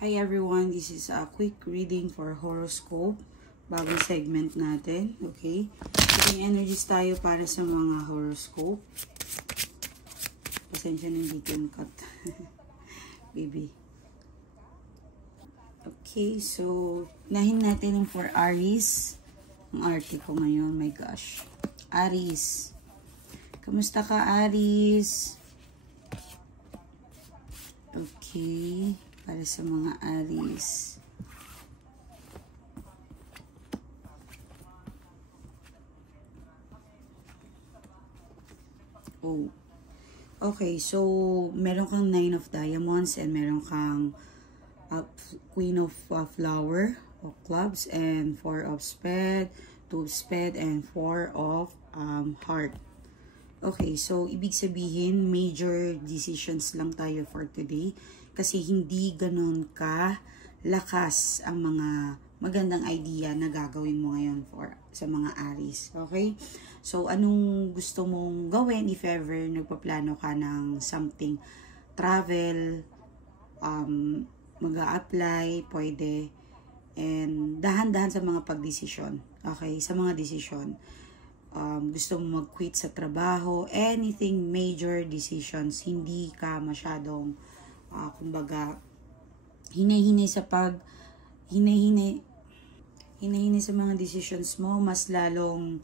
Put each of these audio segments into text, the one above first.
Hi everyone, this is a quick reading for horoscope. Bagong segment natin, okay? Ito energies tayo para sa mga horoscope. Pasensya na hindi ko cut. Baby. Okay, so nahin natin yung for Aries. Ang arte ko ngayon, my gosh. Aries. Kamusta ka, Aries? Okay. Para sa mga Aries. Oh. Okay, so meron kang 9 of Diamonds and meron kang Queen of Flower of Clubs and 4 of Spade, 2 of Spade and 4 of Heart. Okay, so ibig sabihin major decisions lang tayo for today. Kasi hindi ganun ka lakas ang mga magandang idea na gagawin mo ngayon sa mga Aries. Okay? So, anong gusto mong gawin if ever nagpaplano ka ng something, travel, mag-a-apply, pwede, and dahan-dahan sa mga pagdesisyon. Okay? Sa mga desisyon. Gusto mo mag-quit sa trabaho, anything major decisions, hindi ka masyadong kumbaga hinay-hinay sa mga decisions mo, mas lalong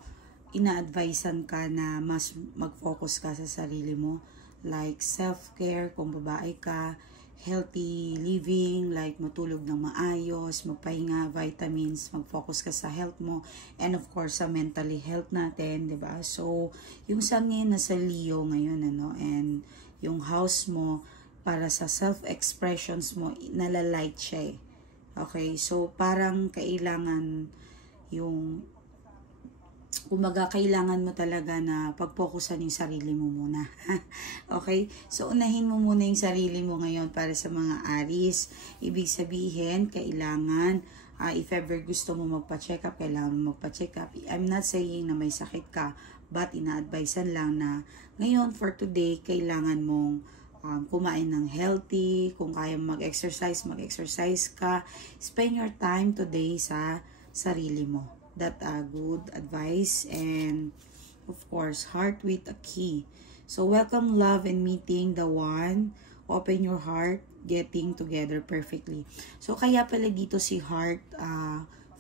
ina-advisean ka na mas mag-focus ka sa sarili mo, like self-care kung babae ka, healthy living, like matulog ng maayos, magpahinga, vitamins, mag-focus ka sa health mo, and of course sa mentally health natin, 'di ba? So yung sun ngayon nasa Leo ngayon, and yung house mo para sa self-expressions mo, nalalight siya eh. Okay? So, parang kailangan yung, kumbaga, kailangan mo talaga na pag-focusan yung sarili mo muna. Okay? So, unahin mo muna yung sarili mo ngayon para sa mga Aries. Ibig sabihin, kailangan, if ever gusto mo magpa-check up, kailangan mo magpa-check up. I'm not saying na may sakit ka, but ina-advisean lang na ngayon, for today, kailangan mong kumain ng healthy, kung kaya mag-exercise ka. Spend your time today sa sarili mo. That good advice, and of course, heart with a key. So, welcome love and meeting the one. Open your heart, getting together perfectly. So, kaya pala dito si heart,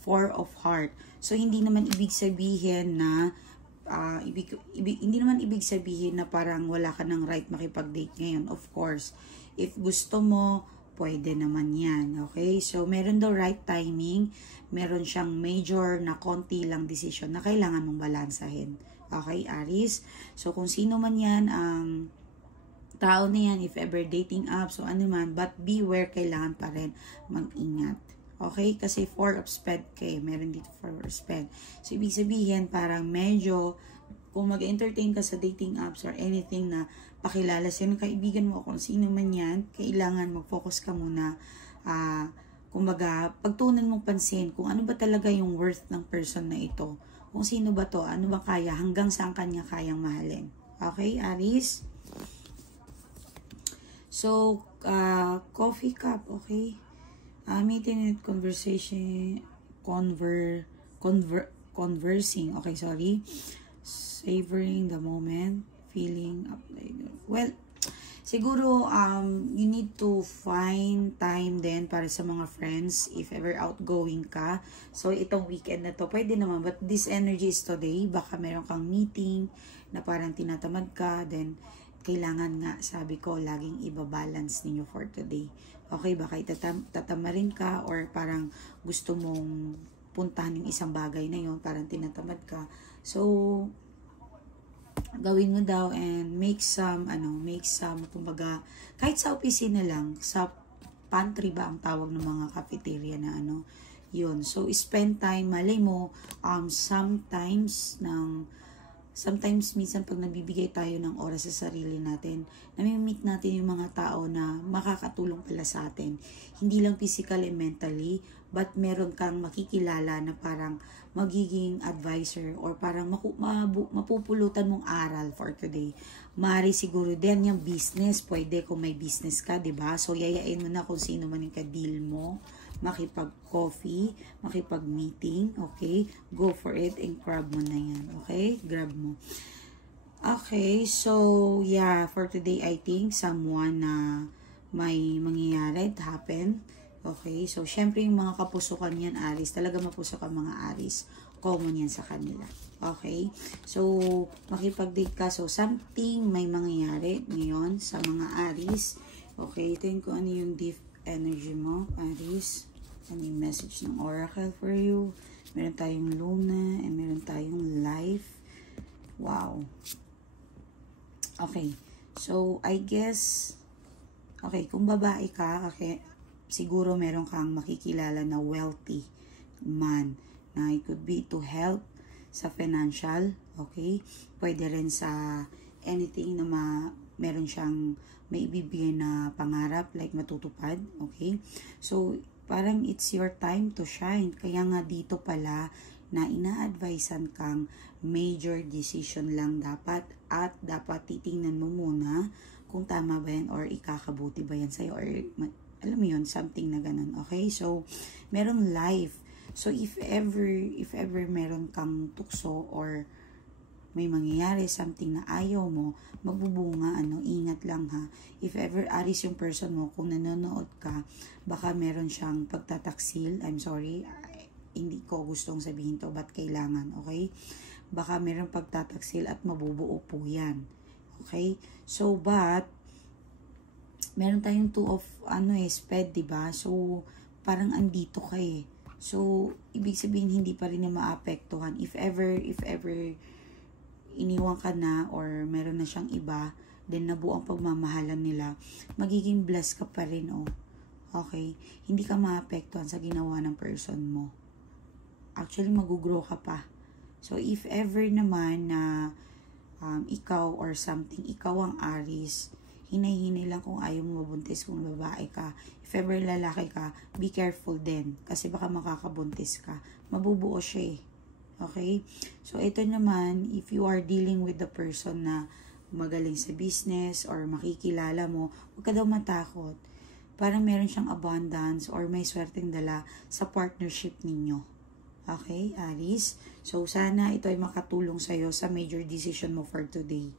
4 of heart. So, hindi naman ibig sabihin na hindi naman ibig sabihin na parang wala ka ng right makipag-date ngayon. Of course, if gusto mo, pwede naman yan. Okay? So, meron daw right timing. Meron siyang major na konti lang decision na kailangan mong balansahin. Okay, Aries? So, kung sino man yan, ang tao na yan, if ever dating app, so ano man, but beware, kailangan pa rin mag-ingat. Okay? Kasi 4 of Spade kayo. Meron dito 4 of Spade. So, ibig sabihin, parang medyo, kung mag-entertain ka sa dating apps or anything na pakilala sa mga kaibigan mo, kung sino man yan, kailangan mag-focus ka muna. Kumbaga, pagtunan mong pansin kung ano ba talaga yung worth ng person na ito. Kung sino ba to, ano ba kaya, hanggang saan kanya kayang mahalin. Okay, Aries? So, coffee cup, okay? Meeting and conversation, conversing, okay, sorry. Savoring the moment, feeling up. Well, siguro, you need to find time then para sa mga friends, if ever outgoing ka. So, itong weekend na to, pwede naman, but this energy is today. Baka meron kang meeting na parang tinatamad ka, then kailangan nga, sabi ko, laging ibabalance ninyo for today. Okay, baka tatamarin ka or parang gusto mong puntahan yung isang bagay na yun, parang tinatamad ka. So, gawin mo daw and make some, kumbaga, kahit sa opisina lang, sa pantry ba ang tawag ng mga cafeteria na yun. So, spend time, malay mo, sometimes sometimes, minsan pag nabibigay tayo ng oras sa sarili natin, nami-meet natin yung mga tao na makakatulong pala sa atin. Hindi lang physically and mentally, but meron kang makikilala na parang magiging advisor or parang mapupulutan mong aral for today. Mari siguro din yung business, pwede kung may business ka, 'di ba? So yayain mo na kung sino man yung ka-deal mo, makipag-coffee, makipag-meeting, okay? Go for it and grab mo na yan, okay? Grab mo. Okay, so yeah, for today I think someone na may mangyayari, it happen. Okay, so syempre yung mga kapusukan yan, Aris, talaga mapusok ang mga Aris. Common yan sa kanila. Okay, so makipag-date ka, so something may mangyayari ngayon sa mga Aris. Okay, ito yung kung ano yung deep energy mo, Aris. Ano yung message ng Oracle for you. Meron tayong Luna and meron tayong Life. Wow. Okay, so I guess, okay, kung babae ka, okay, siguro meron kang makikilala na wealthy man na it could be to help sa financial, okay? Pwede rin sa anything na meron siyang may ibibigay na pangarap like matutupad, okay? So, parang it's your time to shine. Kaya nga dito pala na ina-advisean kang major decision lang dapat at dapat titingnan mo muna kung tama ba yan or ikakabuti ba yan sa'yo or alam mo yun, something na ganun, okay? So, meron life. So, if ever meron kang tukso or may mangyayari, something na ayaw mo, magbubunga, ingat lang ha. If ever Aris yung person mo, kung nanonood ka, baka meron siyang pagtataksil, I'm sorry, hindi ko gustong sabihin to, but kailangan, okay? Baka meron pagtataksil at mabubuo po yan, okay? So, but, meron tayong two of sped, diba? So, parang andito ka eh. So, ibig sabihin hindi pa rin na maapektuhan. If ever iniwan ka na or meron na siyang iba, then nabuo ang pagmamahalan nila, magiging blessed ka pa rin, oh. Okay? Hindi ka maapektuhan sa ginawa ng person mo. Actually, mag-grow ka pa. So, if ever naman na ikaw or something, ikaw ang Aris, hinay-hinay lang kung ayaw mo mabuntis kung babae ka. If ever lalaki ka, be careful din. Kasi baka makakabuntis ka. Mabubuo siya eh. Okay? So, ito naman, if you are dealing with the person na magaling sa business or makikilala mo, huwag ka daw matakot. Parang meron siyang abundance or may swerteng dala sa partnership ninyo. Okay, Aris? So, sana ito ay makatulong sa'yo sa major decision mo for today.